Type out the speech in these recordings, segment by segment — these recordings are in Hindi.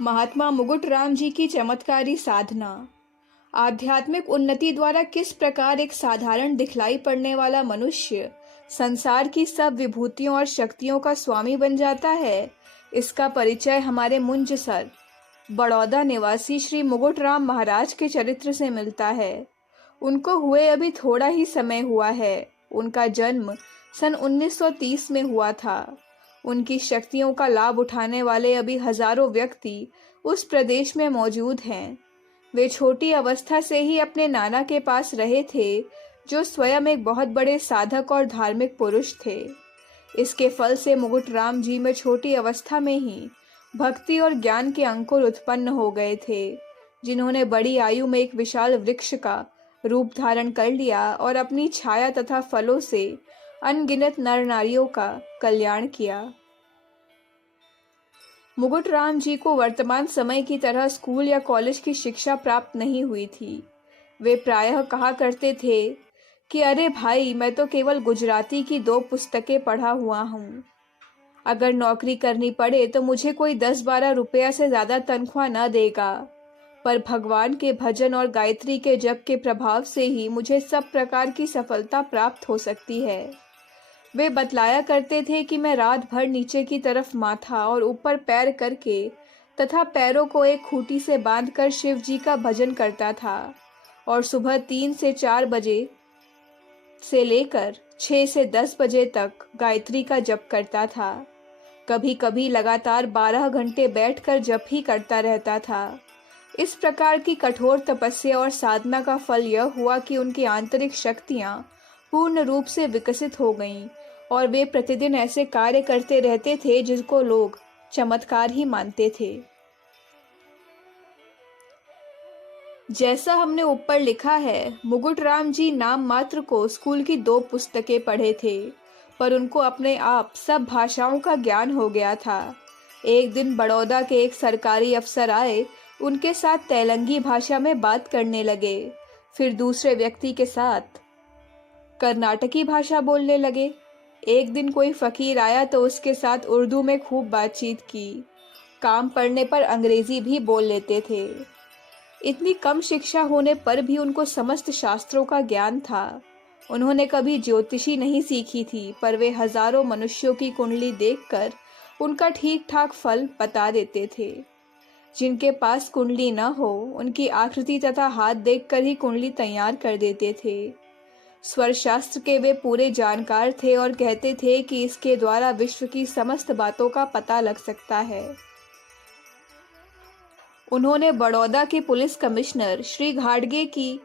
महात्मा मुकुट राम जी की चमत्कारी साधना। आध्यात्मिक उन्नति द्वारा किस प्रकार एक साधारण दिखलाई पड़ने वाला मनुष्य संसार की सब विभूतियों और शक्तियों का स्वामी बन जाता है, इसका परिचय हमारे मुंज सर बड़ौदा निवासी श्री मुकुट राम महाराज के चरित्र से मिलता है। उनको हुए अभी थोड़ा ही समय हुआ है। उनका जन्म सन 1930 में हुआ था। उनकी शक्तियों का लाभ उठाने वाले अभी हजारों व्यक्ति उस प्रदेश में मौजूद हैं। वे छोटी अवस्था से ही अपने नाना के पास रहे थे, जो स्वयं एक बहुत बड़े साधक और धार्मिक पुरुष थे। इसके फल से मुकुट राम जी में छोटी अवस्था में ही भक्ति और ज्ञान के अंकुर उत्पन्न हो गए थे, जिन्होंने बड़ी आयु में एक विशाल वृक्ष का रूप धारण कर लिया और अपनी छाया तथा फलों से अनगिनत नर नारियों का कल्याण किया। मुकुट राम जी को वर्तमान समय की तरह स्कूल या कॉलेज की शिक्षा प्राप्त नहीं हुई थी। वे प्रायः कहा करते थे कि अरे भाई, मैं तो केवल गुजराती की 2 पुस्तकें पढ़ा हुआ हूँ। अगर नौकरी करनी पड़े तो मुझे कोई 10-12 रुपया से ज़्यादा तनख्वाह न देगा, पर भगवान के भजन और गायत्री के जप के प्रभाव से ही मुझे सब प्रकार की सफलता प्राप्त हो सकती है। वे बतलाया करते थे कि मैं रात भर नीचे की तरफ माथा और ऊपर पैर करके तथा पैरों को एक खूंटी से बांधकर शिव जी का भजन करता था और सुबह 3 से 4 बजे से लेकर 6 से 10 बजे तक गायत्री का जप करता था। कभी कभी लगातार 12 घंटे बैठकर जप ही करता रहता था। इस प्रकार की कठोर तपस्या और साधना का फल यह हुआ कि उनकी आंतरिक शक्तियां पूर्ण रूप से विकसित हो गईं और वे प्रतिदिन ऐसे कार्य करते रहते थे जिसको लोग चमत्कार ही मानते थे। जैसा हमने ऊपर लिखा है, मुकुट राम जी नाम मात्र को स्कूल की 2 पुस्तकें पढ़े थे, पर उनको अपने आप सब भाषाओं का ज्ञान हो गया था। एक दिन बड़ौदा के एक सरकारी अफसर आए, उनके साथ तेलंगी भाषा में बात करने लगे। फिर दूसरे व्यक्ति के साथ कर्नाटकी भाषा बोलने लगे। एक दिन कोई फकीर आया तो उसके साथ उर्दू में खूब बातचीत की। काम पड़ने पर अंग्रेजी भी बोल लेते थे। इतनी कम शिक्षा होने पर भी उनको समस्त शास्त्रों का ज्ञान था। उन्होंने कभी ज्योतिषी नहीं सीखी थी, पर वे हजारों मनुष्यों की कुंडली देखकर उनका ठीक ठाक फल बता देते थे। जिनके पास कुंडली न हो, उनकी आकृति तथा हाथ देखकर ही कुंडली तैयार कर देते थे। स्वर शास्त्र के वे पूरे जानकार थे और कहते थे कि इसके द्वारा विश्व की समस्त बातों का पता लग सकता है। उन्होंने बड़ौदा के पुलिस कमिश्नर श्री घाटगे की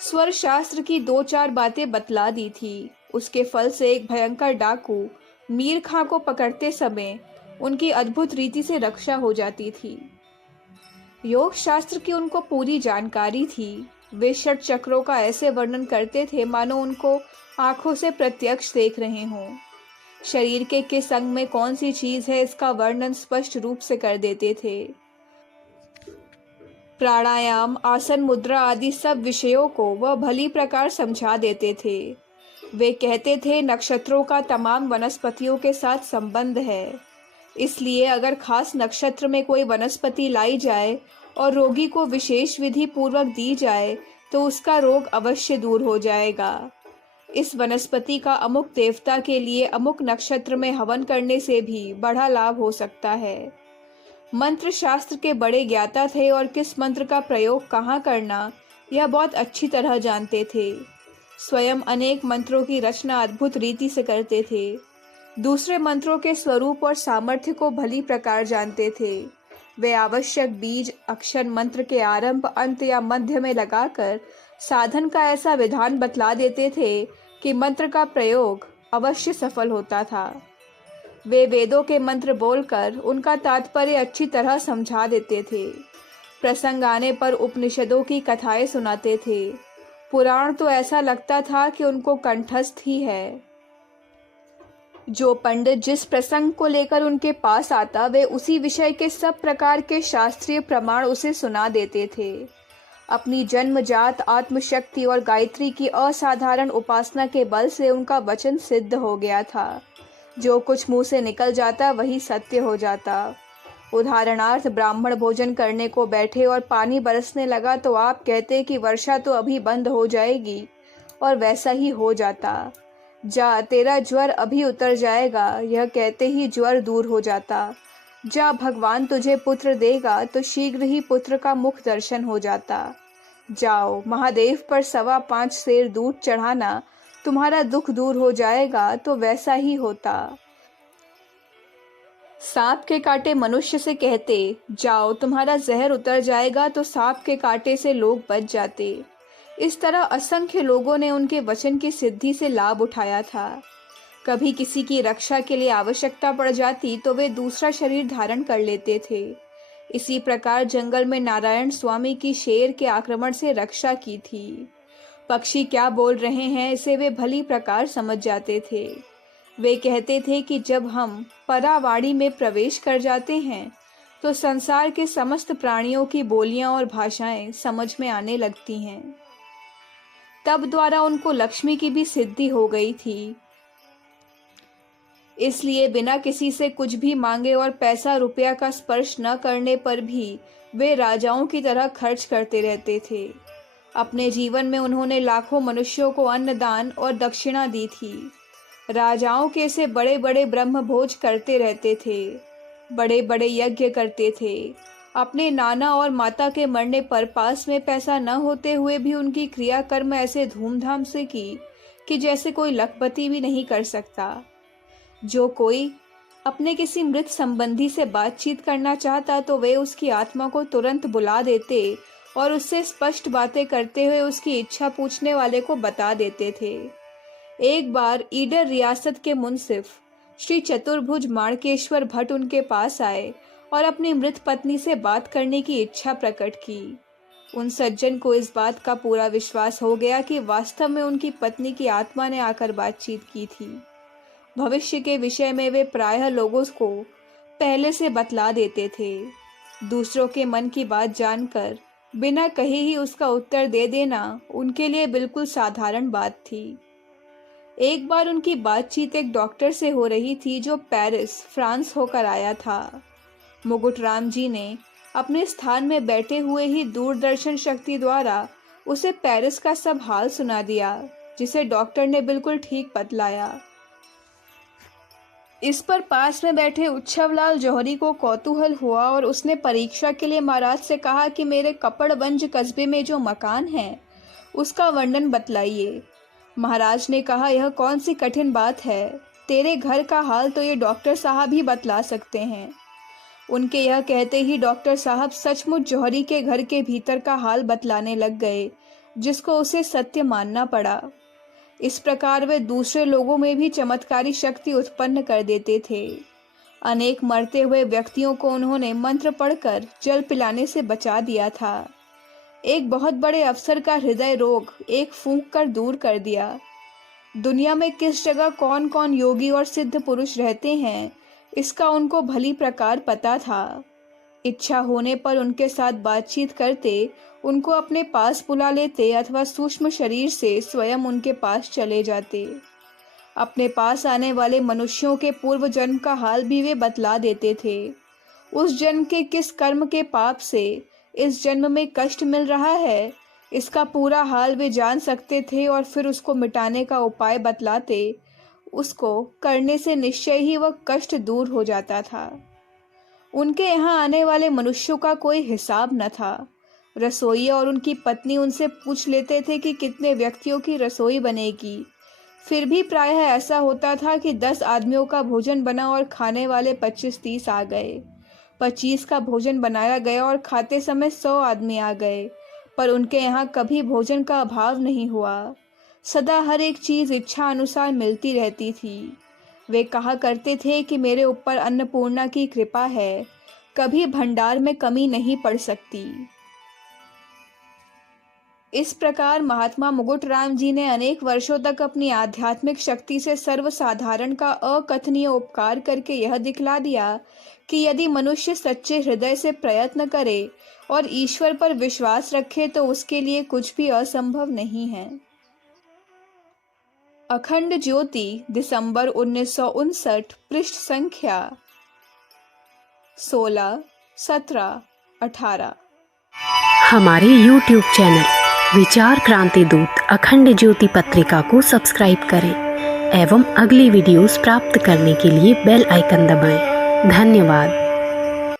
स्वर शास्त्र की 2-4 बातें बतला दी थी। उसके फल से एक भयंकर डाकू मीर खां को पकड़ते समय उनकी अद्भुत रीति से रक्षा हो जाती थी। योग शास्त्र की उनको पूरी जानकारी थी। वे षट चक्रों का ऐसे वर्णन करते थे मानो उनको आंखों से प्रत्यक्ष देख रहे हों। शरीर के किस अंग में कौन सी चीज है, इसका वर्णन स्पष्ट रूप से कर देते थे। प्राणायाम, आसन, मुद्रा आदि सब विषयों को वह भली प्रकार समझा देते थे। वे कहते थे नक्षत्रों का तमाम वनस्पतियों के साथ संबंध है, इसलिए अगर खास नक्षत्र में कोई वनस्पति लाई जाए और रोगी को विशेष विधि पूर्वक दी जाए तो उसका रोग अवश्य दूर हो जाएगा। इस वनस्पति का अमुक देवता के लिए अमुक नक्षत्र में हवन करने से भी बड़ा लाभ हो सकता है। मंत्र शास्त्र के बड़े ज्ञाता थे और किस मंत्र का प्रयोग कहाँ करना यह बहुत अच्छी तरह जानते थे। स्वयं अनेक मंत्रों की रचना अद्भुत रीति से करते थे। दूसरे मंत्रों के स्वरूप और सामर्थ्य को भली प्रकार जानते थे। वे आवश्यक बीज अक्षर मंत्र के आरंभ, अंत या मध्य में लगाकर साधन का ऐसा विधान बतला देते थे कि मंत्र का प्रयोग अवश्य सफल होता था। वे वेदों के मंत्र बोलकर उनका तात्पर्य अच्छी तरह समझा देते थे। प्रसंग आने पर उपनिषदों की कथाएं सुनाते थे। पुराण तो ऐसा लगता था कि उनको कंठस्थ ही है। जो पंडित जिस प्रसंग को लेकर उनके पास आता, वे उसी विषय के सब प्रकार के शास्त्रीय प्रमाण उसे सुना देते थे। अपनी जन्मजात आत्मशक्ति और गायत्री की असाधारण उपासना के बल से उनका वचन सिद्ध हो गया था। जो कुछ मुंह से निकल जाता वही सत्य हो जाता। उदाहरणार्थ, ब्राह्मण भोजन करने को बैठे और पानी बरसने लगा तो आप कहते कि वर्षा तो अभी बंद हो जाएगी, और वैसा ही हो जाता। जा, तेरा ज्वर अभी उतर जाएगा, यह कहते ही ज्वर दूर हो जाता। जा, भगवान तुझे पुत्र देगा, तो शीघ्र ही पुत्र का मुख दर्शन हो जाता। जाओ, महादेव पर 5.25 सेर दूध चढ़ाना, तुम्हारा दुख दूर हो जाएगा, तो वैसा ही होता। सांप के कांटे मनुष्य से कहते, जाओ तुम्हारा जहर उतर जाएगा, तो सांप के कांटे से लोग बच जाते। इस तरह असंख्य लोगों ने उनके वचन की सिद्धि से लाभ उठाया था। कभी किसी की रक्षा के लिए आवश्यकता पड़ जाती तो वे दूसरा शरीर धारण कर लेते थे। इसी प्रकार जंगल में नारायण स्वामी की शेर के आक्रमण से रक्षा की थी। पक्षी क्या बोल रहे हैं इसे वे भली प्रकार समझ जाते थे। वे कहते थे कि जब हम परावाड़ी में प्रवेश कर जाते हैं तो संसार के समस्त प्राणियों की बोलियां और भाषाएं समझ में आने लगती हैं। तब द्वारा उनको लक्ष्मी की भी सिद्धि हो गई थी। इसलिए बिना किसी से कुछ भी मांगे और पैसा रुपया का स्पर्श न करने पर भी वे राजाओं की तरह खर्च करते रहते थे। अपने जीवन में उन्होंने लाखों मनुष्यों को अन्नदान और दक्षिणा दी थी। राजाओं के से बड़े बड़े ब्रह्म भोज करते रहते थे, बड़े बड़े यज्ञ करते थे। अपने नाना और माता के मरने पर पास में पैसा न होते हुए भी उनकी क्रियाकर्म ऐसे धूमधाम से की कि जैसे कोई लखपति भी नहीं कर सकता। जो कोई अपने किसी मृत संबंधी से बातचीत करना चाहता तो वे उसकी आत्मा को तुरंत बुला देते और उससे स्पष्ट बातें करते हुए उसकी इच्छा पूछने वाले को बता देते थे। एक बार ईडर रियासत के मुंसिफ श्री चतुर्भुज माणकेश्वर भट्ट उनके पास आए और अपनी मृत पत्नी से बात करने की इच्छा प्रकट की। उन सज्जन को इस बात का पूरा विश्वास हो गया कि वास्तव में उनकी पत्नी की आत्मा ने आकर बातचीत की थी। भविष्य के विषय में वे प्रायः लोगों को पहले से बतला देते थे। दूसरों के मन की बात जानकर बिना कहे ही उसका उत्तर दे देना उनके लिए बिल्कुल साधारण बात थी। एक बार उनकी बातचीत एक डॉक्टर से हो रही थी जो पेरिस, फ्रांस होकर आया था। मुकुट राम जी ने अपने स्थान में बैठे हुए ही दूरदर्शन शक्ति द्वारा उसे पेरिस का सब हाल सुना दिया, जिसे डॉक्टर ने बिल्कुल ठीक बतलाया। इस पर पास में बैठे उच्छवलाल जौहरी को कौतूहल हुआ और उसने परीक्षा के लिए महाराज से कहा कि मेरे कपड़बंज कस्बे में जो मकान है उसका वर्णन बतलाइए। महाराज ने कहा, यह कौन सी कठिन बात है, तेरे घर का हाल तो ये डॉक्टर साहब ही बतला सकते हैं। उनके यह कहते ही डॉक्टर साहब सचमुच जौहरी के घर के भीतर का हाल बतलाने लग गए, जिसको उसे सत्य मानना पड़ा। इस प्रकार वे दूसरे लोगों में भी चमत्कारी शक्ति उत्पन्न कर देते थे। अनेक मरते हुए व्यक्तियों को उन्होंने मंत्र पढ़कर जल पिलाने से बचा दिया था। एक बहुत बड़े अफसर का हृदय रोग एक फूंक कर दूर कर दिया। दुनिया में किस जगह कौन कौन योगी और सिद्ध पुरुष रहते हैं इसका उनको भली प्रकार पता था। इच्छा होने पर उनके साथ बातचीत करते, उनको अपने पास बुला लेते अथवा सूक्ष्म शरीर से स्वयं उनके पास चले जाते। अपने पास आने वाले मनुष्यों के पूर्व जन्म का हाल भी वे बतला देते थे। उस जन्म के किस कर्म के पाप से इस जन्म में कष्ट मिल रहा है इसका पूरा हाल वे जान सकते थे और फिर उसको मिटाने का उपाय बतलाते। उसको करने से निश्चय ही वह कष्ट दूर हो जाता था। उनके यहाँ आने वाले मनुष्यों का कोई हिसाब न था। रसोइया और उनकी पत्नी उनसे पूछ लेते थे कि कितने व्यक्तियों की रसोई बनेगी। फिर भी प्रायः ऐसा होता था कि 10 आदमियों का भोजन बना और खाने वाले 25-30 आ गए। 25 का भोजन बनाया गया और खाते समय 100 आदमी आ गए, पर उनके यहाँ कभी भोजन का अभाव नहीं हुआ। सदा हर एक चीज इच्छा अनुसार मिलती रहती थी। वे कहा करते थे कि मेरे ऊपर अन्नपूर्णा की कृपा है, कभी भंडार में कमी नहीं पड़ सकती। इस प्रकार महात्मा मुकुट राम जी ने अनेक वर्षों तक अपनी आध्यात्मिक शक्ति से सर्वसाधारण का अकथनीय उपकार करके यह दिखला दिया कि यदि मनुष्य सच्चे हृदय से प्रयत्न करे और ईश्वर पर विश्वास रखे तो उसके लिए कुछ भी असंभव नहीं है। अखंड ज्योति, दिसंबर 1959, पृष्ठ संख्या 16, 17, 18। हमारे YouTube चैनल विचार क्रांति दूत अखंड ज्योति पत्रिका को सब्सक्राइब करें एवं अगली वीडियोस प्राप्त करने के लिए बेल आइकन दबाएं। धन्यवाद।